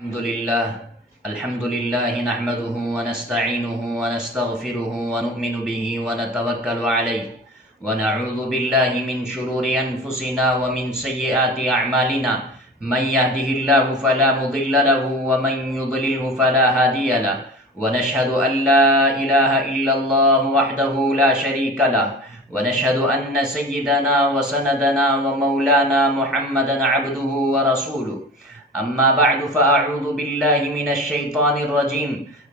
الحمد لله نحمده ونستعينه ونستغفره ونؤمن به ونتوكل عليه ونعوذ بالله من شرور أنفسنا ومن سيئات أعمالنا من يهده الله فلا مضل له ومن يضلله فلا هادي له ونشهد أن لا إله إلا الله وحده لا شريك له ونشهد أن سيدنا وسندنا ومولانا محمدا عبده ورسوله أما بعد فأعوذ بالله من الشيطان الرجيم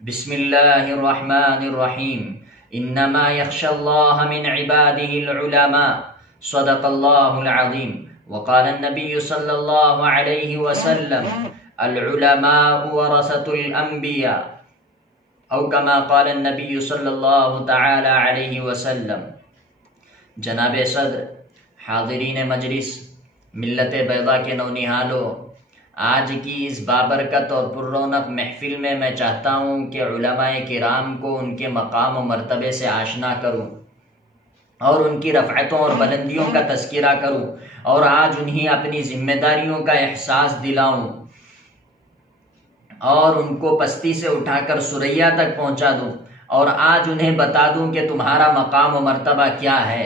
بسم الله الرحمن الرحيم إنما يخشى الله من عباده العلماء صدق الله العظيم وقال النبي صلى الله عليه وسلم العلماء ورثة الأنبياء أو كما قال النبي صلى الله تعالى عليه وسلم۔ جناب صدر، حاضرین مجلس، ملت بیضا کے نونہالوں، آج کی اس بابرکت اور پررونق محفل میں چاہتا ہوں کہ علماء کرام کو ان کے مقام و مرتبے سے آشنا کروں اور ان کی رفعتوں اور بلندیوں کا تذکرہ کروں، اور آج انہیں اپنی ذمہ داریوں کا احساس دلاؤں اور ان کو پستی سے اٹھا کر ثریا تک پہنچا دوں، اور آج انہیں بتا دوں کہ تمہارا مقام و مرتبہ کیا ہے۔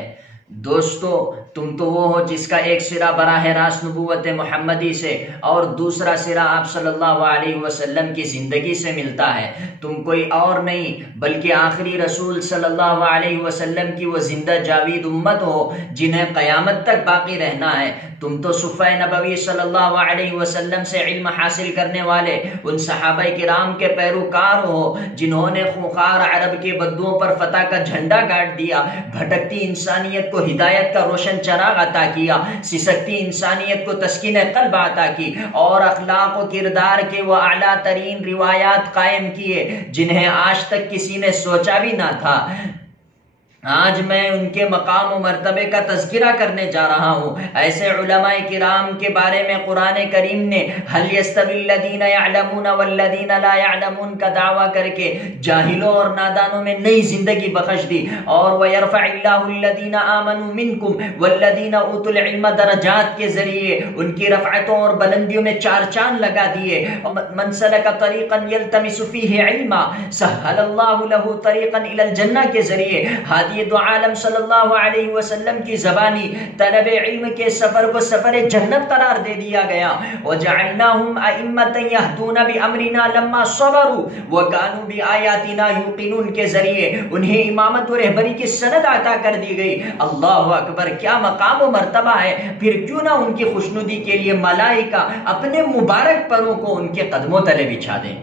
دوستو، تم تو وہ ہو جس کا ایک سرا براہ راست نبوت محمدی سے اور دوسرا سرا آپ صلی اللہ علیہ وسلم کی زندگی سے ملتا ہے۔ تم کوئی اور نہیں بلکہ آخری رسول صلی اللہ علیہ وسلم کی وہ زندہ جاوید امت ہو جنہیں قیامت تک باقی رہنا ہے۔ تم تو صفہ نبوی صلی اللہ علیہ وسلم سے علم حاصل کرنے والے ان صحابہ کرام کے پیروکار ہو جنہوں نے خونخوار عرب کے بدوؤں پر فتح کا جھنڈا گاڑ دیا، بھٹکتی انسانیت کو ہدایت کا روشن چراغ عطا کیا، سسکتی انسانیت کو تسکین قلب عطا کی، اور اخلاق و کردار کے وہ اعلیٰ ترین روایات قائم کیے جنہیں آج تک کسی نے سوچا بھی نہ تھا۔ آج میں ان کے مقام و مرتبے کا تذکرہ کرنے جا رہا ہوں۔ ایسے علماء کرام کے بارے میں قرآن کریم نے هل يستوي الذين يعلمون والذين لا يعلمون کا دعویٰ کر کے جاہلوں اور نادانوں میں نئی زندگی بخش دی، اور وَيَرْفَعِ اللَّهُ الَّذِينَ آمَنُوا مِنْكُمْ وَالَّذِينَ أُوتُوا الْعِلْمَ درجات کے ذریعے ان کی رفعتوں اور بلندیوں میں چار چاند لگا دیے۔ مَنْ سَلَكَ طَرِيقًا يَلْتَمِسُ فِيهِ عِلْمًا سَهَّلَ اللَّهُ لَهُ طَرِيقًا إِلَى الْجَنَّةِ کے ذریعے یہ دو عالم صلی اللہ علیہ وسلم کی زبانی طلب علم کے سفر کو سفر جنت قرار دے دیا گیا۔ وَجَعَلْنَاهُمْ أَئِمَّةً يَهْدُونَ بِأَمْرِنَا لَمَّا صَبَرُوا وَكَانُوا بِآيَاتِنَا يُوقِنُونَ کے ذریعے انہیں امامت و رہبری کی سند عطا کر دی گئی۔ اللہ اکبر، کیا مقام و مرتبہ ہے! پھر کیوں نہ ان کی خوشنودی کے لیے ملائکہ اپنے مبارک پروں کو ان کے قدموں تلے بچھا دیں۔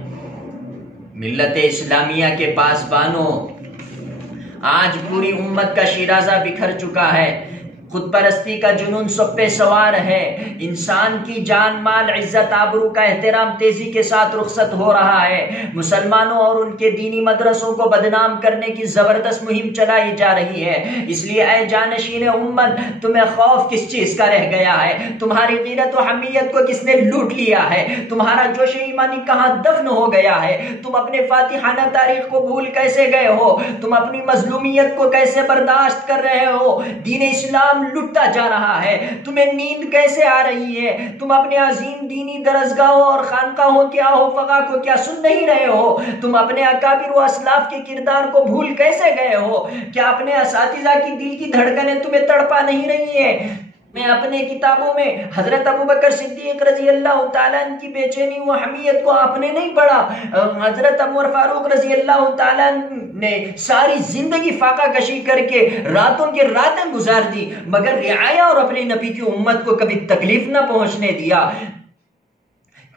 ملت اسلامیہ کے پاسبانوں، آج پوری امت کا شیرازہ بکھر چکا ہے، خود پرستی کا جنون سب پہ سوار ہے، انسان کی جان مال عزت آبرو کا احترام تیزی کے ساتھ رخصت ہو رہا ہے، مسلمانوں اور ان کے دینی مدرسوں کو بدنام کرنے کی زبردست مہم چلائی جا رہی ہے۔ اس لیے اے جانشین امت، تمہیں خوف کس چیز کا رہ گیا ہے؟ تمہاری غیرت و حمیت کو کس نے لوٹ لیا ہے؟ تمہارا جوش ایمانی کہاں دفن ہو گیا ہے؟ تم اپنے فاتحانہ تاریخ کو بھول کیسے گئے ہو؟ تم اپنی مظلومیت کو کیسے برداشت کر رہے ہو؟ دین اسلام لٹتا جا رہا ہے، تمہیں نیند کیسے آ رہی ہے؟ تم اپنے عظیم دینی درسگاہوں اور خانقاہوں کے آہو فغا کو کیا سن نہیں رہے ہو؟ تم اپنے اکابر و اسلاف کے کردار کو بھول کیسے گئے ہو؟ کیا اپنے اساتذہ کی دل کی دھڑکنیں تمہیں تڑپا نہیں رہی ہیں؟ میں اپنے کتابوں میں حضرت ابوبکر صدیق رضی اللہ تعالیٰ عنہ کی بے چینی و حمیت کو آپ نے نہیں پڑھا؟ حضرت عمر فاروق رضی اللہ تعالیٰ عنہ نے ساری زندگی فاقہ کشی کر کے راتوں کے راتیں گزار دی، مگر رعایا اور اپنے نبی کی امت کو کبھی تکلیف نہ پہنچنے دیا۔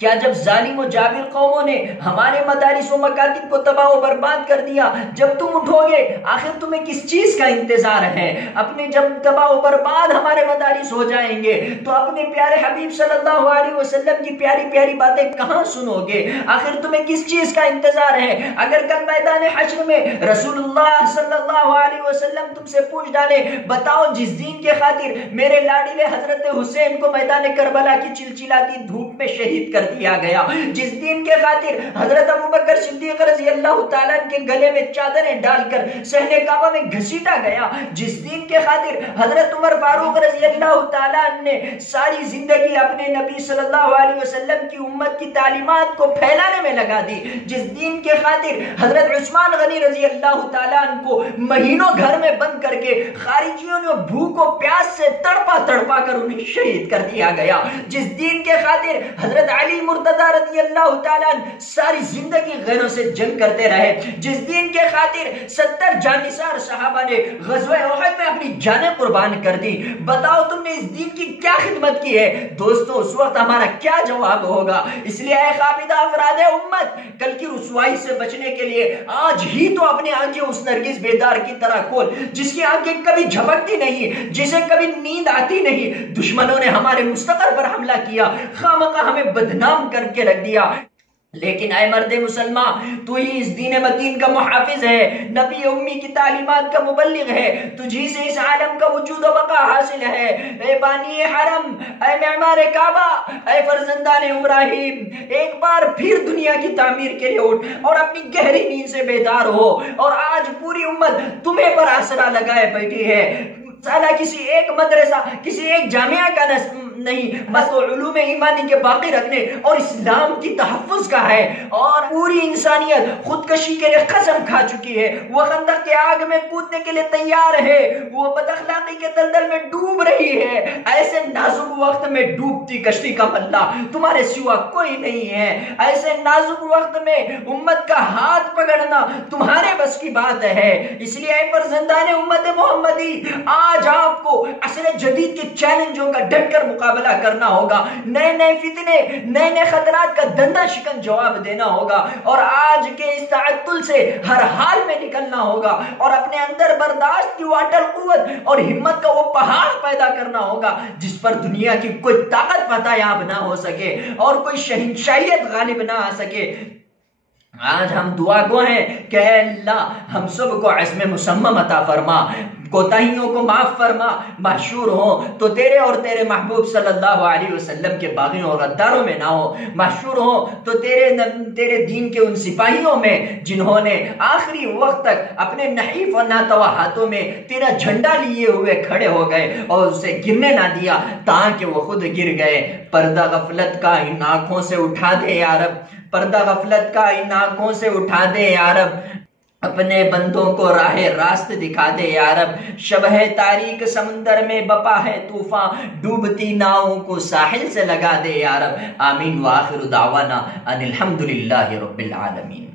کیا جب ظالم و جابر قوموں نے ہمارے مدارس و مکاتب کو تباہ و برباد کر دیا، جب تم اٹھو گے آخر تمہیں کس چیز کا انتظار ہے؟ اپنے جب تباہ و برباد ہمارے مدارس ہو جائیں گے تو اپنے پیارے حبیب صلی اللہ علیہ وسلم کی پیاری پیاری باتیں کہاں سنو گے؟ آخر تمہیں کس چیز کا انتظار ہے؟ اگر کل میدان حشر میں رسول اللہ صلی اللہ علیہ وسلم تم سے پوچھ ڈالے، بتاؤ جس دین کے خاطر میرے لاڈلے حضرت حسین کو میدان کربلا کی چلچلاتی دھوپ میں شہید کر دیا گیا، جس دین کے خاطر حضرت ابوبکر صدیق رضی اللہ تعالیٰ کے گلے میں چادریں ڈال کر صحن کعبہ میں گھسیٹا گیا، جس دین کے خاطر حضرت عمر فاروق رضی اللہ تعالیٰ نے ساری زندگی اپنے نبی صلی اللہ علیہ وسلم کی امت کی تعلیمات کو پھیلانے میں لگا دی، جس دین کے خاطر حضرت عثمان غنی رضی اللہ تعالیٰ کو مہینوں گھر میں بند کر کے خارجیوں نے بھوک و پیاس سے تڑپا تڑپا کر انہیں شہید کر دیا گیا، جس دین کے خاطر حضرت علی مرتضی رضی اللہ تعالیٰ ساری زندگی غیروں سے جنگ کرتے رہے، جس دین کے خاطر 70 جانثار صحابہ نے غزوہ احد میں اپنی جانیں قربان کر دی۔ بتاؤ تم نے اس دین کی کیا خدمت کی ہے؟ دوستو اس وقت ہمارا کیا جواب ہوگا؟ اس لیے اے قابضہ افراد امت، کل کی رسوائی سے بچنے کے لیے آج ہی تو اپنی آنکھیں اس نرگس بیدار کی طرح کھول جس کی آنکھیں کبھی جھپکتی نہیں، جسے کبھی نیند آتی نہیں۔ دشمنوں نے ہمارے مستقبل پر حملہ کیا، خامخواہ ہمیں بدنام کر کے رکھ دیا، لیکن اے مرد مسلمان تو ہی اس دین متین کا محافظ ہے، نبی امی کی تعلیمات کا مبلغ ہے، تجھی سے اس عالم کا وجود و بقا حاصل ہے۔ اے بانی حرم، اے معمار کعبہ، اے فرزندان ابراہیم، ایک بار پھر دنیا کی تعمیر کے لیے اٹھ اور اپنی گہری نیند سے بیدار ہو، اور آج پوری امت تمہیں پر آسرا لگائے بیٹھی ہے۔ سالہ کسی ایک مدرسہ، کسی ایک جامعہ کا نہیں، بس وہ علوم ایمانی کے باقی رکھنے اور اسلام کی تحفظ کا ہے، اور پوری انسانیت خودکشی کے لیے قسم کھا چکی ہے، وہ خندق کے آگ میں کودنے کے لیے تیار ہے، وہ بد اخلاقی کے دلدل میں ڈوب رہی ہے۔ ایسے نازک وقت میں ڈوبتی کشتی کا ملا تمہارے سوا کوئی نہیں ہے، ایسے نازک وقت میں امت کا ہاتھ پکڑنا تمہارے بس کی بات ہے۔ اس لیے اے فرزندان امت محمدی، آج آپ کو عصر جدید کے چیلنجوں کا ڈٹ کر مقابلہ کرنا ہوگا، نئے نئے فتنے، نئے نئے خطرات کا دندہ شکن جواب دینا ہوگا، اور آج کے اس تعطل سے ہر حال میں نکلنا ہوگا، اور اپنے اندر برداشت کی واٹر قوت اور ہمت کا وہ پہاڑ پیدا کرنا ہوگا جس پر دنیا کی کوئی طاقت فتح یاب نہ ہو سکے اور کوئی شہنشاہیت غالب نہ آ سکے۔ آج ہم دعا گو ہیں کہ اے اللہ ہم سب کو عزم مصمم عطا فرما، کوتاہیوں کو معاف فرما، محشور ہوں تو تیرے اور تیرے محبوب صلی اللہ علیہ وسلم کے باغیوں اور غداروں میں نہ ہو، محشور ہوں تو تیرے دین کے ان سپاہیوں میں جنہوں نے آخری وقت تک اپنے نحیف و ناتوا ہاتھوں میں تیرا جھنڈا لیے ہوئے کھڑے ہو گئے اور اسے گرنے نہ دیا تاکہ وہ خود گر گئے۔ پردہ غفلت کا ان آنکھوں سے اٹھا دے یا رب، پردہ غفلت کا ان آنکھوں سے اٹھا دے یا رب، اپنے بندوں کو راہ راست دکھا دے یا رب۔ شبہ تاریک سمندر میں بپا ہے طوفان، ڈوبتی ناؤں کو ساحل سے لگا دے یا رب۔ آمین وآخر دعوانا ان الحمدللہ رب العالمین۔